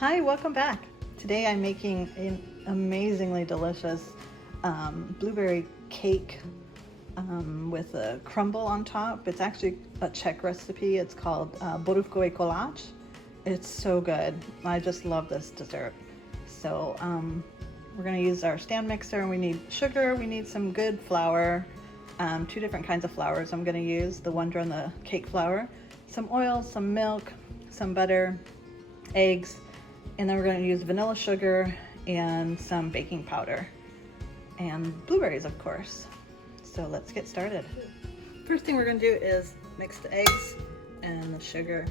Hi, welcome back. Today I'm making an amazingly delicious blueberry cake with a crumble on top. It's actually a Czech recipe. It's called Boru vkovy Kola. It's so good. I just love this dessert. So we're going to use our stand mixer, and we need sugar, we need some good flour, two different kinds of flours. I'm going to use the wondra and the cake flour, some oil, some milk, some butter, eggs, and then we're going to use vanilla sugar and some baking powder and blueberries, of course. So let's get started. First thing we're going to do is mix the eggs and the sugar.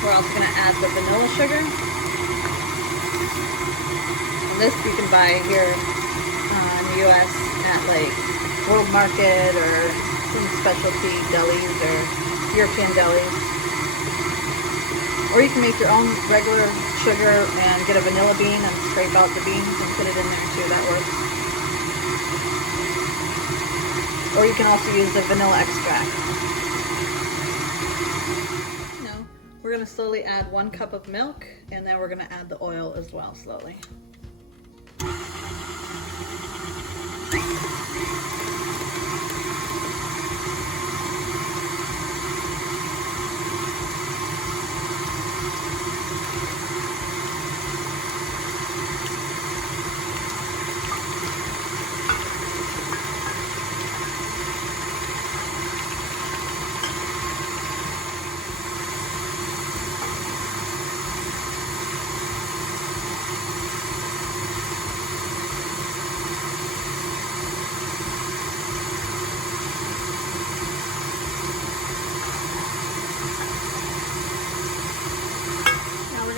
We're also going to add the vanilla sugar. And this you can buy here in the US at like World Market or some specialty delis or European delis. Or you can make your own regular sugar and get a vanilla bean and scrape out the beans and put it in there too. That works. Or you can also use the vanilla extract. We're going to slowly add 1 cup of milk, and then we're going to add the oil as well slowly.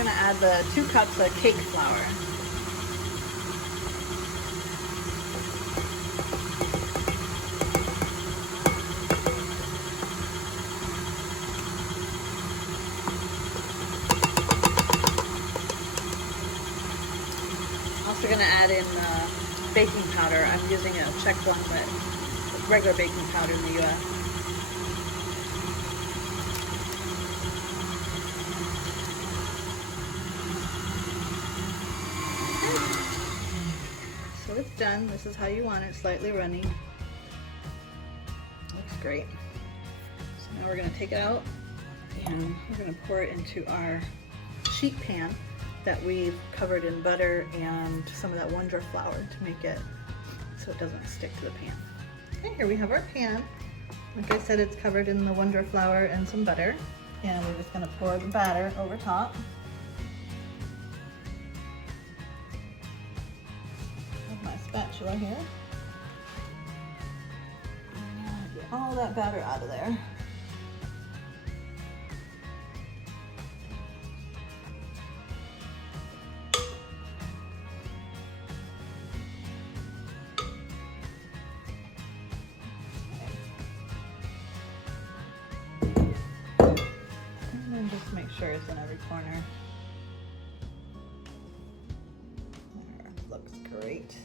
Add the 2 cups of cake flour. Also going to add in baking powder. I'm using a Czech one, but regular baking powder in the US. So it's done. This is how you want it, slightly runny. Looks great. So now we're going to take it out and we're going to pour it into our sheet pan that we've covered in butter and some of that wondra flour to make it so it doesn't stick to the pan. Okay, here we have our pan. Like I said, it's covered in the wondra flour and some butter, and we're just going to pour the batter over top. Spatula here. Get all that batter out of there. And then just make sure it's in every corner. There, looks great.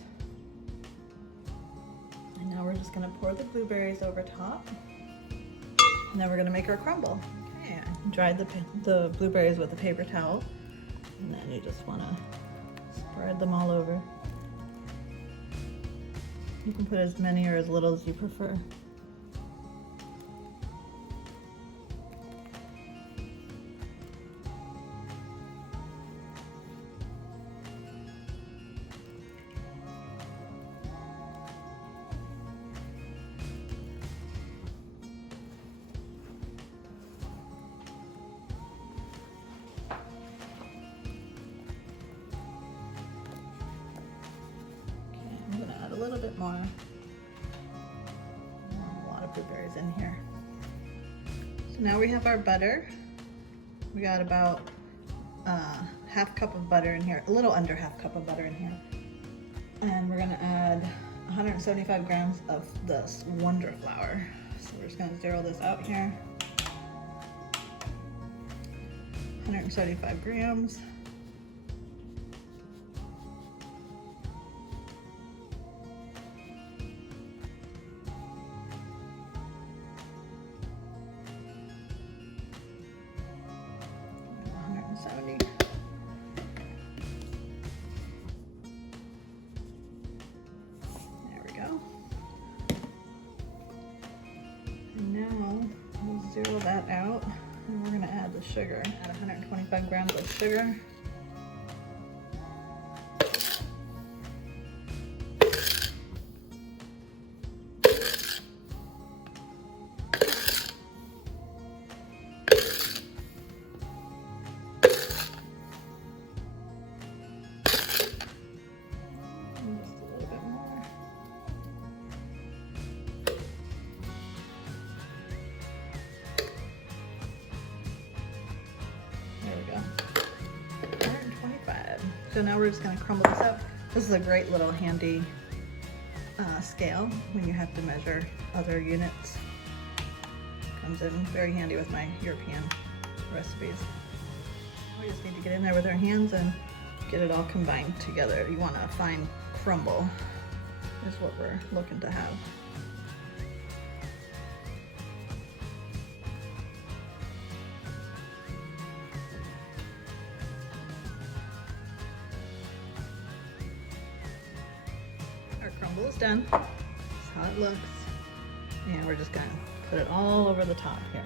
And now we're just going to pour the blueberries over top. And then we're going to make our crumble. Okay, I dried the blueberries with a paper towel. And then you just want to spread them all over. You can put as many or as little as you prefer. A little bit more. A lot of blueberries in here. So now we have our butter. We got about half cup of butter in here, a little under half cup of butter in here. And we're gonna add 175 grams of this Wondra flour. So we're just gonna zero this out here. 175 grams. There we go. And now we'll zero that out, and we're going to add the sugar. Add 125 grams of sugar. So now we're just going to crumble this up. This is a great little handy scale when you have to measure other units. Comes in very handy with my European recipes. We just need to get in there with our hands and get it all combined together. You want a fine crumble is what we're looking to have. Crumble is done. That's how it looks. And we're just gonna put it all over the top here.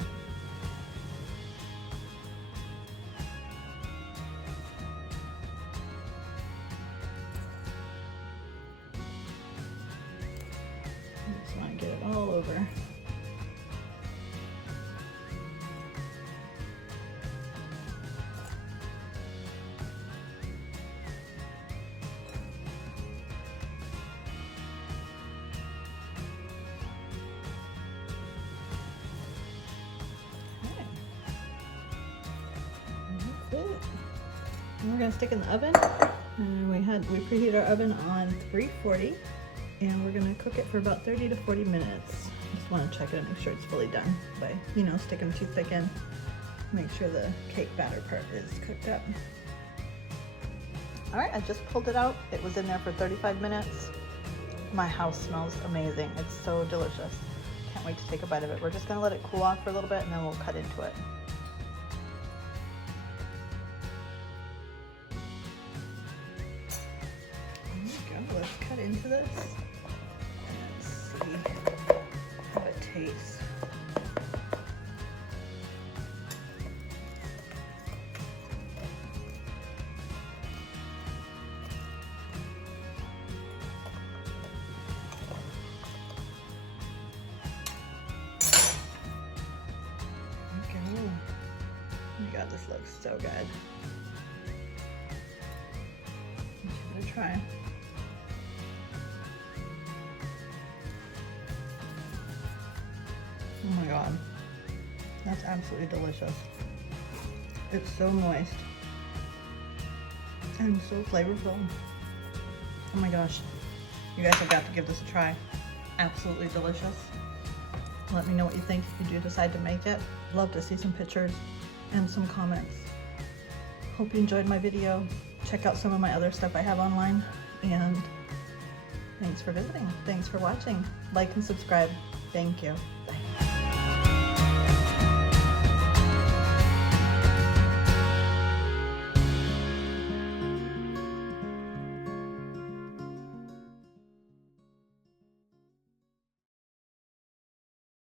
Just want to get it all over. And we're gonna stick in the oven, and we preheat our oven on 340, and we're gonna cook it for about 30 to 40 minutes. Just want to check it and make sure it's fully done by, sticking a toothpick in. Make sure the cake batter part is cooked up. All right, I just pulled it out. It was in there for 35 minutes. My house smells amazing. It's so delicious. Can't wait to take a bite of it. We're just gonna let it cool off for a little bit, and then we'll cut into it. Let's cut into this and see how it tastes. There we go. Oh my God, this looks so good. Let's give it a try. Oh my God, that's absolutely delicious. It's so moist and so flavorful. Oh my gosh, you guys have got to give this a try. Absolutely delicious. Let me know what you think if you do decide to make it. Love to see some pictures and some comments. Hope you enjoyed my video. Check out some of my other stuff I have online, and thanks for visiting. Thanks for watching. Like and subscribe. Thank you.